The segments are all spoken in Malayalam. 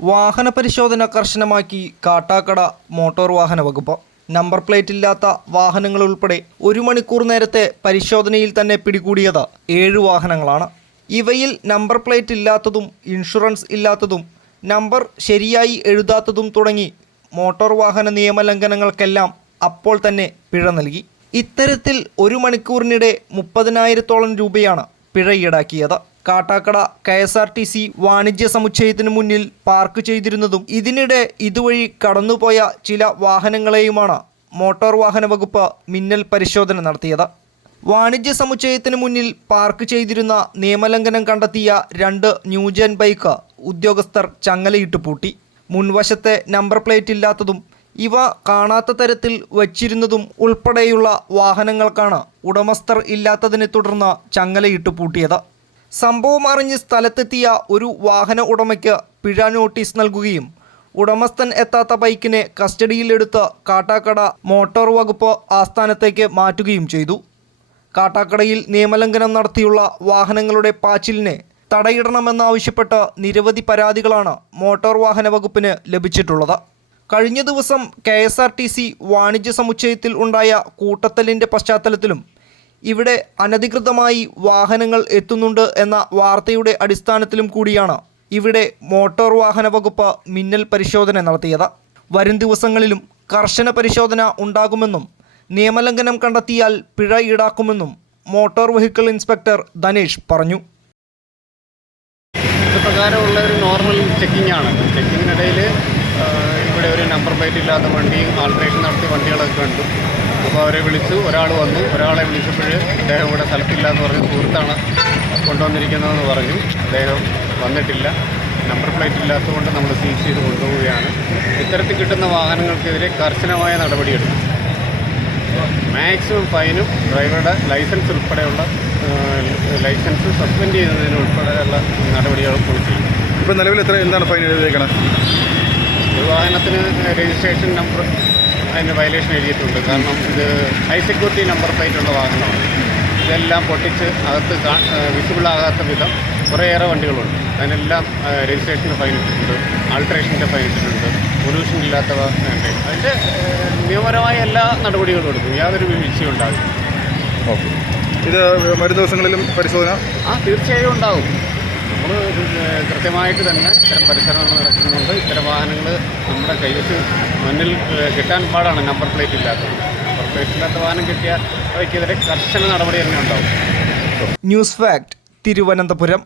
വാഹന പരിശോധന കർശനമാക്കി കാട്ടാക്കട മോട്ടോർ വാഹന വകുപ്പ്. നമ്പർ പ്ലേറ്റ് ഇല്ലാത്ത വാഹനങ്ങൾ ഉൾപ്പെടെ 1 മണിക്കൂർ നേരത്തെ പരിശോധനയിൽ തന്നെ പിടികൂടിയത് 7 വാഹനങ്ങളാണ്. ഇവയിൽ നമ്പർ പ്ലേറ്റ് ഇല്ലാത്തതും ഇൻഷുറൻസ് ഇല്ലാത്തതും നമ്പർ ശരിയായി എഴുതാത്തതും തുടങ്ങി മോട്ടോർ വാഹന നിയമലംഘനങ്ങൾക്കെല്ലാം അപ്പോൾ തന്നെ പിഴ നൽകി. ഇത്തരത്തിൽ 1 മണിക്കൂറിനിടെ 30,000-ഓളം രൂപയാണ് പിഴ ഈടാക്കിയത്. കാട്ടാക്കട KSRTC വാണിജ്യ സമുച്ചയത്തിന് മുന്നിൽ പാർക്ക് ചെയ്തിരുന്നതും ഇതിനിടെ ഇതുവഴി കടന്നുപോയ ചില വാഹനങ്ങളെയുമാണ് മോട്ടോർ വാഹന വകുപ്പ് മിന്നൽ പരിശോധന നടത്തിയത്. വാണിജ്യ സമുച്ചയത്തിന് മുന്നിൽ പാർക്ക് ചെയ്തിരുന്ന നിയമലംഘനം കണ്ടെത്തിയ 2 ന്യൂജൻ ബൈക്ക് ഉദ്യോഗസ്ഥർ ചങ്ങലയിട്ട് പൂട്ടി. മുൻവശത്തെ നമ്പർ പ്ലേറ്റ് ഇല്ലാത്തതും ഇവ കാണാത്ത തരത്തിൽ വച്ചിരുന്നതും ഉൾപ്പെടെയുള്ള വാഹനങ്ങൾക്കാണ് ഉടമസ്ഥർ ഇല്ലാത്തതിനെ തുടർന്ന് ചങ്ങലയിട്ട് പൂട്ടിയത്. സംഭവം അറിഞ്ഞ് സ്ഥലത്തെത്തിയ ഒരു വാഹന ഉടമയ്ക്ക് പിഴ നോട്ടീസ് നൽകുകയും ഉടമസ്ഥൻ എത്താത്ത ബൈക്കിനെ കസ്റ്റഡിയിലെടുത്ത് കാട്ടാക്കട മോട്ടോർ വകുപ്പ് ആസ്ഥാനത്തേക്ക് മാറ്റുകയും ചെയ്തു. കാട്ടാക്കടയിൽ നിയമലംഘനം നടത്തിയുള്ള വാഹനങ്ങളുടെ പാച്ചിലിനെ തടയിടണമെന്നാവശ്യപ്പെട്ട് നിരവധി പരാതികളാണ് മോട്ടോർ വാഹന വകുപ്പിന് ലഭിച്ചിട്ടുള്ളത്. കഴിഞ്ഞ ദിവസം KSRTC വാണിജ്യ സമുച്ചയത്തിൽ ഉണ്ടായ കൂട്ടത്തല്ലിൻ്റെ പശ്ചാത്തലത്തിലും ഇവിടെ അനധികൃതമായി വാഹനങ്ങൾ എത്തുന്നുണ്ട് എന്ന വാർത്തയുടെ അടിസ്ഥാനത്തിലും കൂടിയാണ് ഇവിടെ മോട്ടോർ വാഹന വകുപ്പ് മിന്നൽ പരിശോധന നടത്തിയത്. വരും ദിവസങ്ങളിലും കർശന പരിശോധന ഉണ്ടാകുമെന്നും നിയമലംഘനം കണ്ടെത്തിയാൽ പിഴ ഈടാക്കുമെന്നും മോട്ടോർ വെഹിക്കിൾ ഇൻസ്പെക്ടർ ധനേഷ് പറഞ്ഞു. പ്രകാരമുള്ള ഒരു നോർമൽ ചെക്കിംഗ് ആണ്. ചെക്കിങ്ങിനിടയിൽ ഇവിടെ ഒരു നമ്പർ പ്ലേറ്റ് ഇല്ലാത്ത വണ്ടിയും ആൾട്രേഷൻ നടത്തിയ വണ്ടികളൊക്കെ കണ്ടു. അപ്പോൾ അവരെ വിളിച്ചു, ഒരാൾ വന്നു. ഒരാളെ വിളിച്ചപ്പോൾ അദ്ദേഹം ഇവിടെ സ്ഥലത്തില്ല എന്ന് പറഞ്ഞു. സുഹൃത്താണ് കൊണ്ടുവന്നിരിക്കുന്നതെന്ന് പറഞ്ഞു. അദ്ദേഹം വന്നിട്ടില്ല. നമ്പർ പ്ലേറ്റ് ഇല്ലാത്തതുകൊണ്ട് നമ്മൾ സീസ് ചെയ്ത് കൊണ്ടുപോവുകയാണ്. ഇത്തരത്തിൽ കിട്ടുന്ന വാഹനങ്ങൾക്കെതിരെ കർശനമായ നടപടിയെടുക്കും. മാക്സിമം ഫൈനും ഡ്രൈവറുടെ ലൈസൻസ് ഉൾപ്പെടെയുള്ള ലൈസൻസ് സസ്പെൻഡ് ചെയ്യുന്നതിന് ഉൾപ്പെടെയുള്ള നടപടികളും കൂടി ചെയ്യും. ഇപ്പോൾ നിലവിൽ എന്താണ് ഫൈൻ എഴുതിയേക്കണം? ഒരു വാഹനത്തിന് രജിസ്ട്രേഷൻ നമ്പർ അതിന് വയലേഷൻ എഴുതിയിട്ടുണ്ട്. കാരണം ഇത് ഹൈ സെക്യൂരിറ്റി നമ്പർ പ്ലേറ്റുള്ള വാഹനമാണ്. ഇതെല്ലാം പൊട്ടിച്ച് അകത്ത് വിസിബിളാകാത്ത വിധം കുറേയേറെ വണ്ടികളുണ്ട്. അതിനെല്ലാം രജിസ്ട്രേഷന് ഫൈൻ ഇട്ടിട്ടുണ്ട്, ആൾട്രേഷൻ്റെ ഫൈൻ ഇട്ടിട്ടുണ്ട്, പൊല്യൂഷൻ ഇല്ലാത്തവ ഉണ്ട്. അതിൻ്റെ നിയമപരമായ എല്ലാ നടപടികളും എടുക്കും. യാതൊരു വീഴ്ചയും ഉണ്ടാകും. ഓക്കെ. ഇത് വരും ദിവസങ്ങളിലും പരിശോധന തീർച്ചയായും ഉണ്ടാകും. നമ്മൾ കൃത്യമായിട്ട് തന്നെ ഇത്തരം പരിശോധനകൾ നടക്കുന്നുണ്ട്. ഇത്തരം വാഹനങ്ങൾ നമ്മുടെ കൈവശം മുന്നിൽ കിട്ടാൻ പാടാണ്. നമ്പർ പ്ലേറ്റ് ഇല്ലാത്തത്. നമ്പർ പ്ലേറ്റ് ഇല്ലാത്ത വാഹനം കിട്ടിയാൽ അവയ്ക്കെതിരെ കർശന നടപടി തന്നെ ഉണ്ടാവും. News fact, Thiruvananthapuram.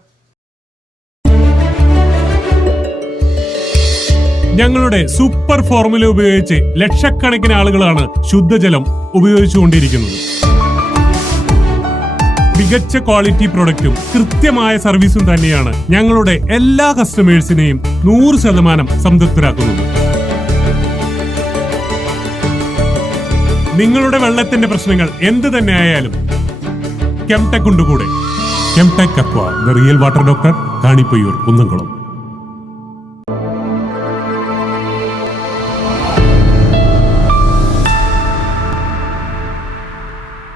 ഞങ്ങളുടെ സൂപ്പർ ഫോർമുല ഉപയോഗിച്ച് ലക്ഷക്കണക്കിന് ആളുകളാണ് ശുദ്ധജലം ഉപയോഗിച്ചുകൊണ്ടിരിക്കുന്നത്. മികച്ച ക്വാളിറ്റി പ്രൊഡക്റ്റും കൃത്യമായ സർവീസും തന്നെയാണ് ഞങ്ങളുടെ എല്ലാ കസ്റ്റമേഴ്സിനെയും 100% സംതൃപ്തരാക്കുന്നത്. നിങ്ങളുടെ വെള്ളത്തിന്റെ പ്രശ്നങ്ങൾ എന്ത് തന്നെ ആയാലും കെംടെക് ഉണ്ട് കൂടെ. Kemtech Aqua, the real water doctor, Kanipayyur, Kunnamkulam.